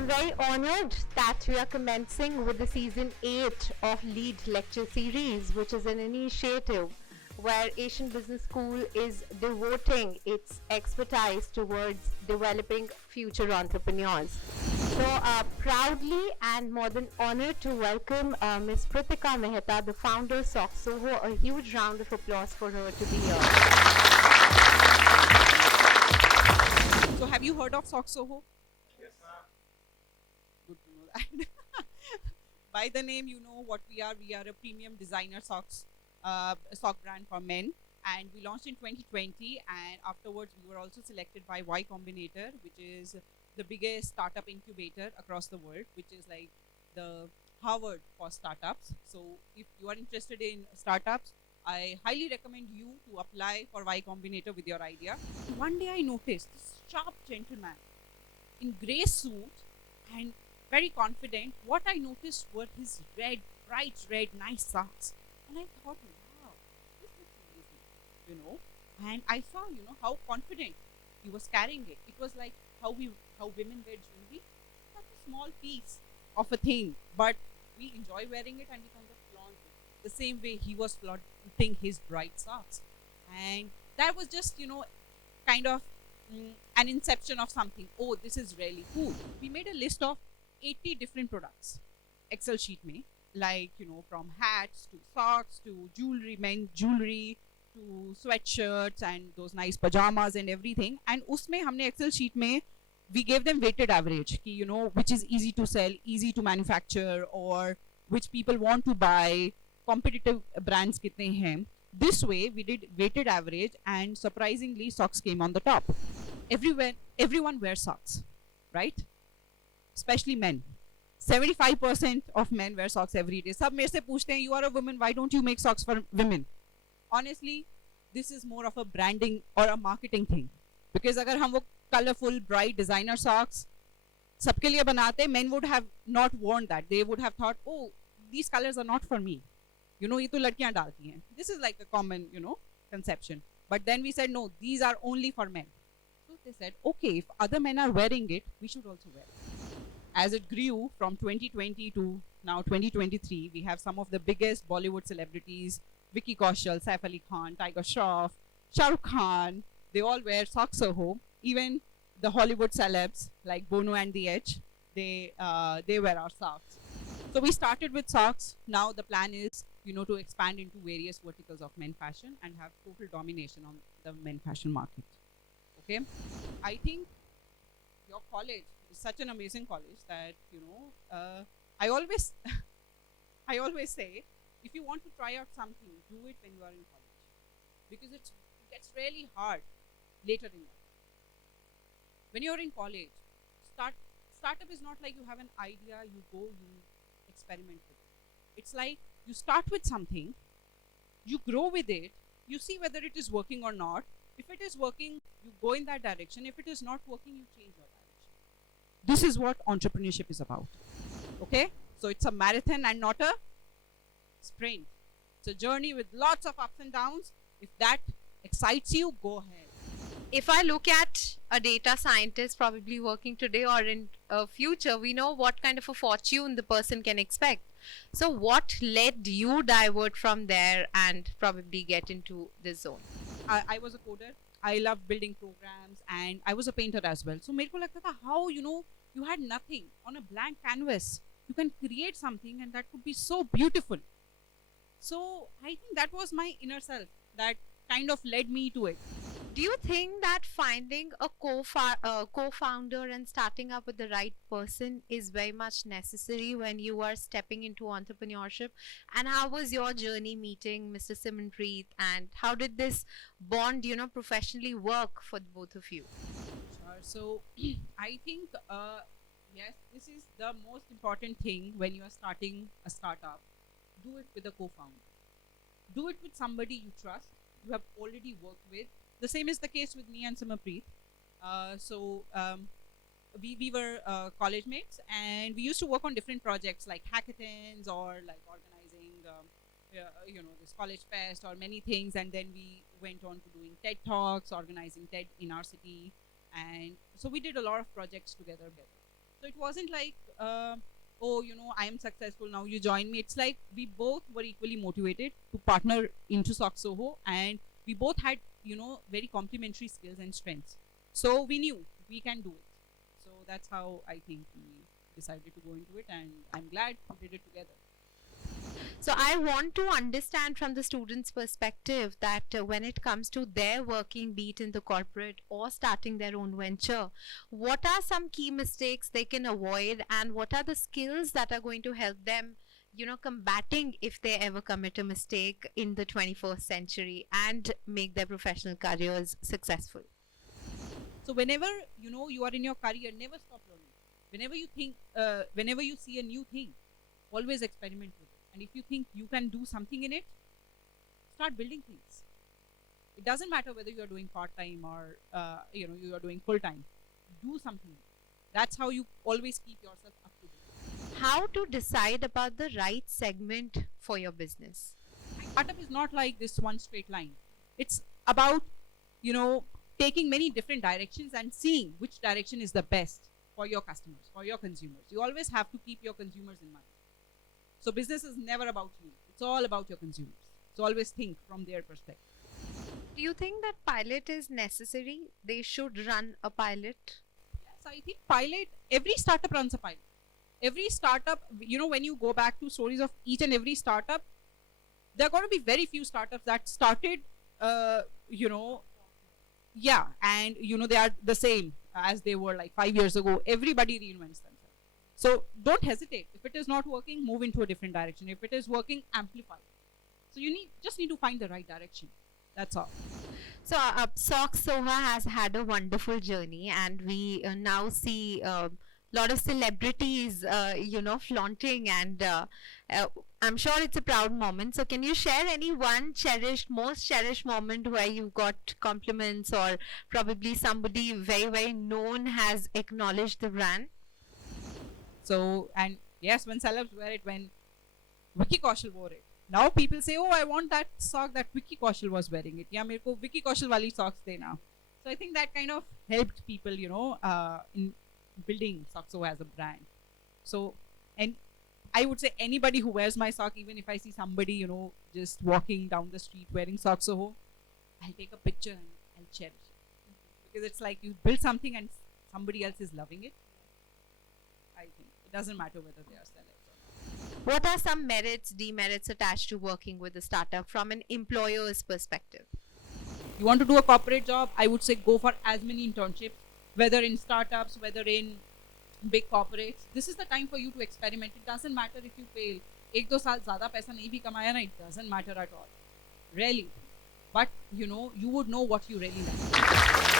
I'm very honored that we are commencing with the season 8 of Lead Lecture Series, which is an initiative where Asian Business School is devoting its expertise towards developing future entrepreneurs. So proudly and more than honored to welcome Ms. Pritika Mehta, the founder of SOCKSOHO. A huge round of applause for her to be here. So have you heard of SOCKSOHO? Good to know that. By the name, you know what we are. We are a premium designer sock brand for men. And we launched in 2020. And afterwards, we were also selected by Y Combinator, which is the biggest startup incubator across the world, which is like the Harvard for startups. So if you are interested in startups, I highly recommend you to apply for Y Combinator with your idea. One day I noticed this sharp gentleman in grey suit and very confident. What I noticed were his bright red, nice socks. And I thought, wow, this looks amazing, you know. And I saw, how confident he was carrying it. It was like how women wear jewelry. Such a small piece of a thing, but we enjoy wearing it and we kind of flaunt it. The same way he was flaunting his bright socks. And that was just, kind of an inception of something. Oh, this is really cool. We made a list of 80 different products, Excel sheet में, like from hats to socks to jewelry, men jewelry to sweatshirts and those nice pajamas and everything. And उसमें हमने Excel sheet में we gave them weighted average कि which is easy to sell, easy to manufacture, or which people want to buy, competitive brands कितने हैं. This way we did weighted average, and surprisingly socks came on the top. Everyone wears socks, right? Especially men. 75% of men wear socks every day. सब मेरे से पूछते हैं, you are a woman, why don't you make socks for women? Honestly, this is more of a branding or a marketing thing. Because अगर हम वो colorful, bright designer socks सबके लिए बनाते, men would have not worn that. They would have thought, oh, these colors are not for me. ये तो लड़कियां डालती हैं. This is like a common, conception. But then we said, no, these are only for men. So they said, okay, if other men are wearing it, we should also wear it. As it grew from 2020 to now 2023, we have some of the biggest Bollywood celebrities, Vicky Kaushal, Saif Ali Khan, Tiger Shroff, Shah Rukh Khan. They all wear SOCKSOHO. Even the Hollywood celebs like Bono and The Edge, they wear our socks. So we started with socks. Now the plan is, to expand into various verticals of men fashion and have total domination on the men fashion market. Okay, I think your college is such an amazing college that I always I always say, if you want to try out something, do it when you are in college, because it gets really hard later in life. When you're in college, startup is not like you have an idea, you go, you experiment with it. It's like you start with something, you grow with it, you see whether it is working or not. If it is working, you go in that direction. If it is not working, you change your direction. This is what entrepreneurship is about. Okay? So it's a marathon and not a sprint. It's a journey with lots of ups and downs. If that excites you, go ahead. If I look at a data scientist probably working today or in future, we know what kind of a fortune the person can expect. So what led you divert from there and probably get into this zone? I was a coder. I loved building programs, and I was a painter as well. So मेरे को लगता था how you had nothing on a blank canvas. You can create something, and that could be so beautiful. So I think that was my inner self that kind of led me to it. Do you think that finding a co-founder and starting up with the right person is very much necessary when you are stepping into entrepreneurship? And how was your journey meeting Mr. Simanpreet, and how did this bond, professionally work for the both of you? Sure. So I think, yes, this is the most important thing when you are starting a startup. Do it with a co-founder. Do it with somebody you trust, you have already worked with. The same is the case with me and Simanpreet. We were college mates, and we used to work on different projects like hackathons or like organizing, this college fest or many things. And then we went on to doing TED Talks, organizing TED in our city. And so we did a lot of projects together. So it wasn't like, oh, I am successful now. You join me. It's like we both were equally motivated to partner into SOCKSOHO, and we both had very complementary skills and strengths. So we knew we can do it. So that's how I think we decided to go into it, and I'm glad we did it together. So I want to understand from the student's perspective that when it comes to their working, be it in the corporate or starting their own venture, what are some key mistakes they can avoid, and what are the skills that are going to help them, combating if they ever commit a mistake in the 21st century and make their professional careers successful? So whenever you are in your career, never stop learning. Whenever you see a new thing, always experiment with it. And if you think you can do something in it, start building things. It doesn't matter whether you are doing part time or you are doing full time. Do something. That's how you always keep yourself up to date. How to decide about the right segment for your business? Startup is not like this one straight line. It's about taking many different directions and seeing which direction is the best for your customers, for your consumers. You always have to keep your consumers in mind. So business is never about you. It's all about your consumers. So always think from their perspective. Do you think that pilot is necessary? They should run a pilot? Yes, I think every startup runs a pilot. Every startup, when you go back to stories of each and every startup, there are going to be very few startups that started, yeah, and they are the same as they were like 5 years ago. Everybody reinvents themselves. So don't hesitate. If it is not working, move into a different direction. If it is working, amplify. So you just need to find the right direction. That's all. So SOCKSOHO has had a wonderful journey, and we now see a lot of celebrities, flaunting, and I'm sure it's a proud moment. So can you share any one most cherished moment where you got compliments, or probably somebody very, very known has acknowledged the brand? So, and yes, when celebs wear it, when Vicky Kaushal wore it, now people say, oh, I want that sock that Vicky Kaushal was wearing it. Yeah, mere ko Vicky Kaushal wali socks dena. So I think that kind of helped people, in building SOCKSOHO as a brand. So, and I would say anybody who wears my sock, even if I see somebody, just walking down the street wearing SOCKSOHO, I'll take a picture and I'll cherish it. Because it's like you build something and somebody else is loving it. I think it doesn't matter whether they are celebs or not. What are some merits, demerits attached to working with a startup from an employer's perspective? You want to do a corporate job, I would say go for as many internships, whether in startups, whether in big corporates. This is the time for you to experiment. It doesn't matter if you fail. 1-2 साल ज़्यादा पैसा नहीं भी कमाया ना, it doesn't matter at all. Really. But you would know what you really like.